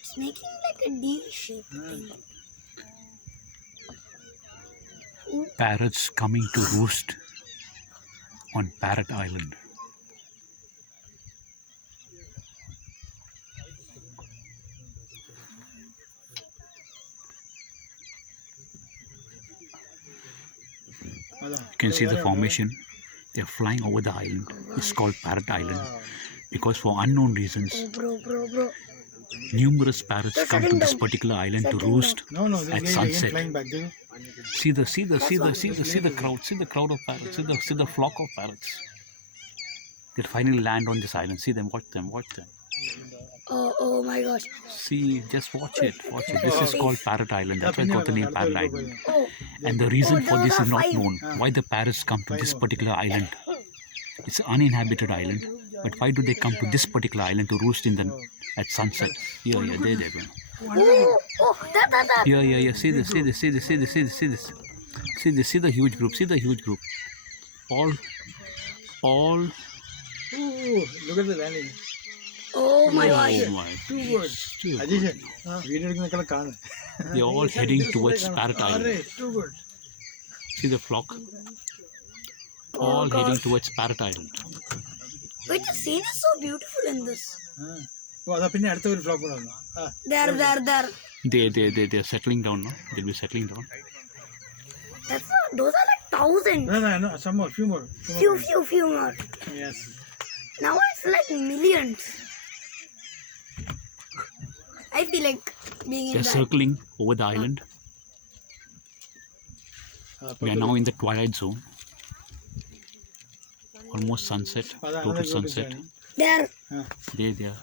It's making like a D-shaped thing. Parrots coming to roost on Parrot Island. You can see the formation. They're flying over the island. It's called Parrot Island because for unknown reasons, Bro. numerous parrots They're come to settling this down. particular island to Settling roost This at guy sunset. flying back there. See the crowd. See the crowd of parrots. See the flock of parrots. They'll finally land on this island. See them. Watch them. Oh my gosh. See, just watch it. This is called Parrot Island. That's why I got the name Parrot Island. Oh, And the reason for those this are is not five. known. Why the parrots come to this particular island? It's an uninhabited island. But why do they come to this particular island to roost at sunset? There. Oh, that. Yeah. See this. See the huge group. All. Ooh, look at the landing. Oh my gosh. Too good. Ajay, video എടുക്കുന്നേക്കാൾ കാണും. They're all heading towards Parrot Island. Too good. See the flock? All heading towards Parrot Island. Wait, the scene is so beautiful in this. അതാ പിന്നെ അടുത്ത ഒരു flock കൂടെ വന്നു. There. They're settling down now. They'll be settling down. Those are like thousands. No, some more, few more. Few more. Yes. Now it's like millions. I feel like being in They're that. circling over the island. We are now in the twilight zone. Almost sunset. Total sunset. There. There.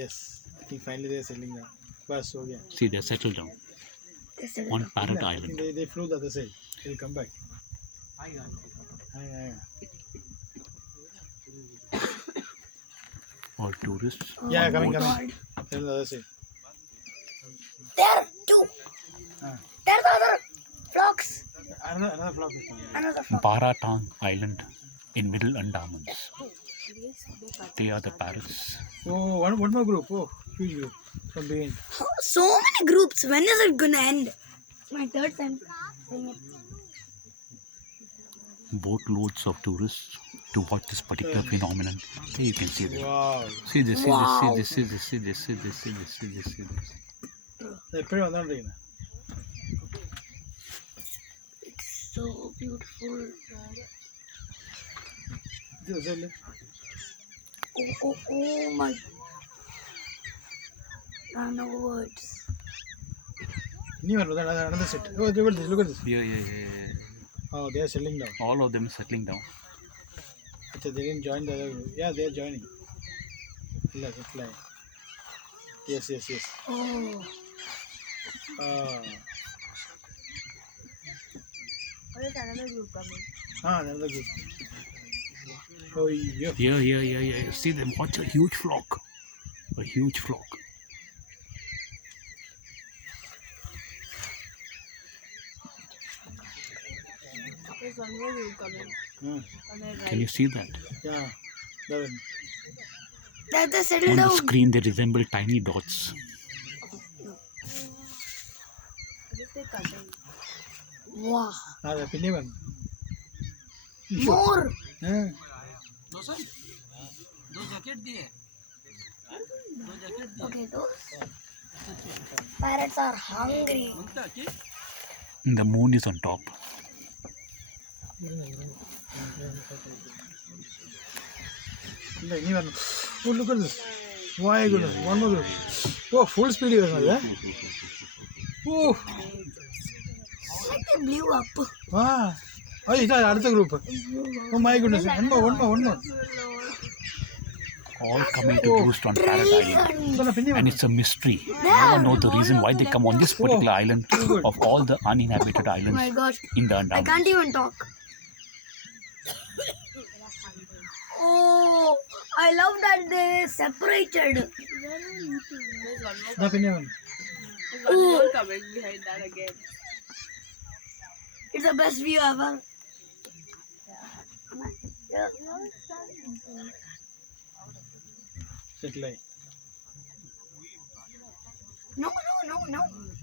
Yes. I think finally they're settling down. Bus, so yeah. See, they're settled down on Parrot I Island. think they flew the other side. They'll come back. All tourists. Yeah, on coming. boats. They're on the other side. There, two. There's other flocks. Another flock is coming. Another flock. Baratand Island in Middle Andamans. They are the parrots. Oh, one more group. Oh, huge group from behind. So many groups. When is it gonna end? It's my third time saying it. Boatloads of tourists to watch this particular phenomenon. There you can see them. Wow. See this. എപ്പോഴും വന്നോണ്ടിരിക്കുന്നത്. It's so beautiful. Oh my. No words. ഇനി വരണം. Another set. Oh, look at this. Yeah. Oh, they are settling down. All of them settling down. They didn't join the other group. Yeah, they are joining. Look, it's like. Yes. Oh. There's another group coming. Another group. Oh, yeah. Yeah. See them. Watch a huge flock. There's one more group coming. On the right. Can you see that? Yeah. That one. They settle On the down. screen, they resemble tiny dots. What if they cutting? Wow. The pinny one. More. Yeah. Okay, those parrots are hungry. The moon is on top. Oh, look at this. My goodness. One more group. Oh, full speed here. Yeah? Oh. Like they blew up. Wow. Oh, it's another group. Oh my goodness. One more. All coming to roost on Parrot Island. And it's a mystery. You never know the reason why they come on this particular island of all the uninhabited Oh islands my gosh. in the I Andamans. can't even talk. Oh, I love that they separated. There's one more. The pinny one. There's one more coming behind that again. It's the best view ever. Sit like. No, no, no, no.